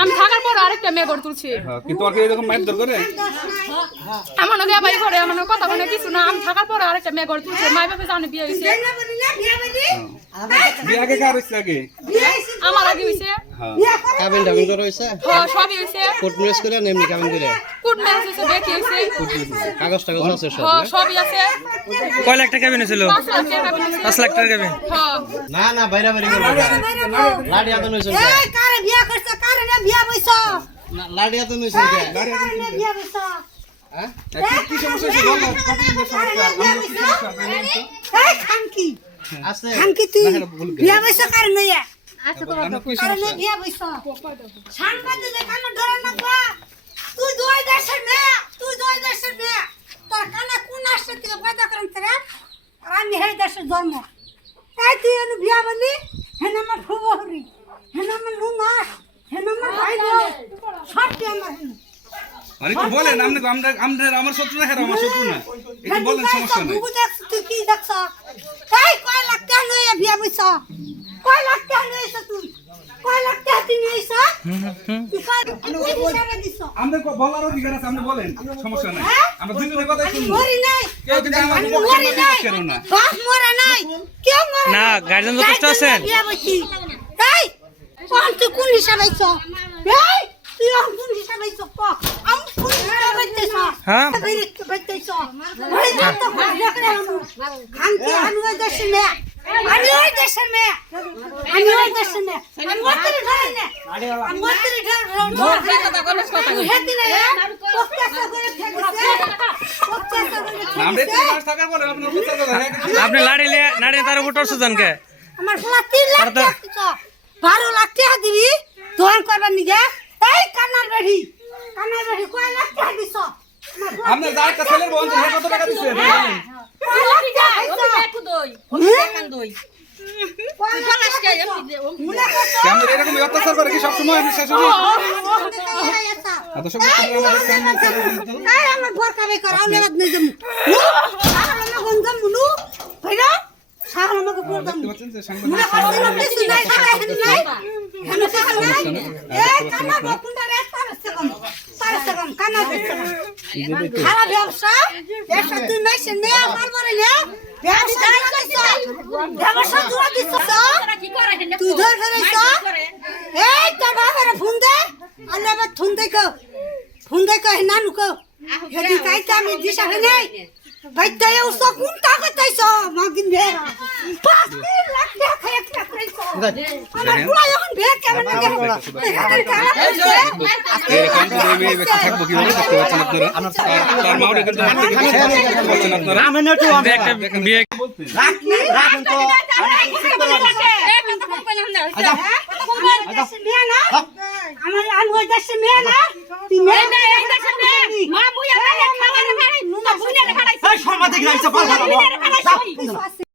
আমি থাকার পর আরেকটা মেয়ে ঘর তুলছি। হ্যাঁ, আমার নগে বাড়ি করে আমার কথা বলে কিছু না। আমি থাকার পর আরেকটা মেয়ে তুলছে। মাই বাপে জানে বিয়ে হয়েছে। বিয়ে আগে কার আমার আগে হয়েছে। হ্যাঁ কাবিন টাবিন করে হয়েছে হ্যাঁ, সবই হয়েছে কোর্ট ম্যারেজ করে না এমনি কাবিন করে কুট ম্যারেজ হয়েছে বেটি হয়েছে কাগজ টাগজ আছে সব হ্যাঁ, না? সবই আছে। কয় লাখ টাকা কিনেছিল? পাঁচ লাখ টাকা হয়েছে। পাঁচ লাখ টাকা কিনে। হ্যাঁ। না না বাইরে বাইরে করব লাডি আদন হয়েছে এই কারে বিয়া করছ? কারে না বিয়া বইছ? লাডি আদন হয়েছে কারে না বিয়া বইছ? হ্যাঁ? কি- কি সমস্যা হয়েছে বলো, কতদিন সমস্যা? এই খানকি। আছে। খানকি তুই না, বিয়া বইছ কারে না ইয়া আমরা কি কারে না সমস্যা? বিয়া বইছ। সাংবাদিক কানে ধরে না পা তুই দুই দেশের মেয়ে তুই দুই দেশের মেয়ে। তোর কানে কোন আসছে তুই পয়দা করেন তোরা আর আমি এই দেশের জন্ম তাই তুই এনে বিয়া বলি হেন আমার ফুবহরি হেন আমার নুনাস হেন আমার ভাই সব তুই আমার হেন আরে একটু বলেন আপনি আমরা আমরা আমার শত্রু না হ্যাঁ আমার শত্রু না? একটু বলেন সমস্যা নাই। তুই কি দেখছ? এই কয় লাখ টাকা নিয়ে বিয়া বইছ? কয় লাখ টাকা নিয়েছ? তুই কয় লাখ টাকা তুই দিছ আমাদের ক- বলার অধিকার আছে আপনি বলেন সমস্যা নাই। হ্যাঁ? আমরা দুজনের কথাই আমি মরি নাই। কেউ কিন্তু আমার মরি নাই। না। বাপ মরে নাই। কেউ মরে না, নাই। যথেষ্ট আছেন? এই কোন তুই কোন হিসাবে আইছ? এই তুই কোন হিসাবে আইছ? ক? আমি কোন হিসাবে আইছ হ্যাঁ? বেরিয়ে বাইতেছ? মরি না তো দেখলে আমি আমি ওই দেশের মেয়ে। আমি ওই দেশের মেয়ে। আমি ওই দেশের মেয়ে আমি মত্তরি ধরে নে। আমি মত্তরি ধরে হেতি না পক্কাসা করে ফেলেছে পক্কাসা করে আমরা তিন মাস থাকার পরে আপনার প্রচার কথা আপনি লাড়ি লিয়ে নাড়ি তার উপর টরছে জনকে আমার পোলা তিন লাখ টাকা দিছ। বারো লাখ টাকা দিবি দোকান করবার নিগে। এই কান্নার বেড়ি। কান্নার বেড়ি কয় লাখ টাকা দিছ? আপনার যার ছেলের বোন কত টাকা দিছ? এরকম অত্যাচার করে কি সবসময় আপনি শাশুড়ি দিচ্ছে খারাপ ব্যবসা ব্যবসা তুই নাই সে নে আমার বলে তুই ধর ফেলেছ এই তোর বাবার ফোন দে আল্লাহ আবার ফোন দে কো ফোন দে কো না নুকো হেদি কাইতে আমি দিশা হে নাই বাইতে উস কোন টাকা তাইছ মাগিন ভে পাঁচ লাখ টাকা খায় একটা আমার পুরা এখন ভেট কেমন লাগে হাতের কালা কইছে এরকম করে এই ব্যক্তি থাকব কীভাবে দেখতে পাচ্ছেন আপনারা তার- তার মাও কিন্তু মারতে কিন্তু দেখতে পাচ্ছেন আপনারা একটা বিয়ে রাখেন তো আমার দেশে মেয়ে না তুই মেয়ে না এই দেশে মেয়ে মা মুইয়া খাওয়া খাওয়া নুনা বুনে খাড়াইছ সাংবাদিক রাইছে পাল্টা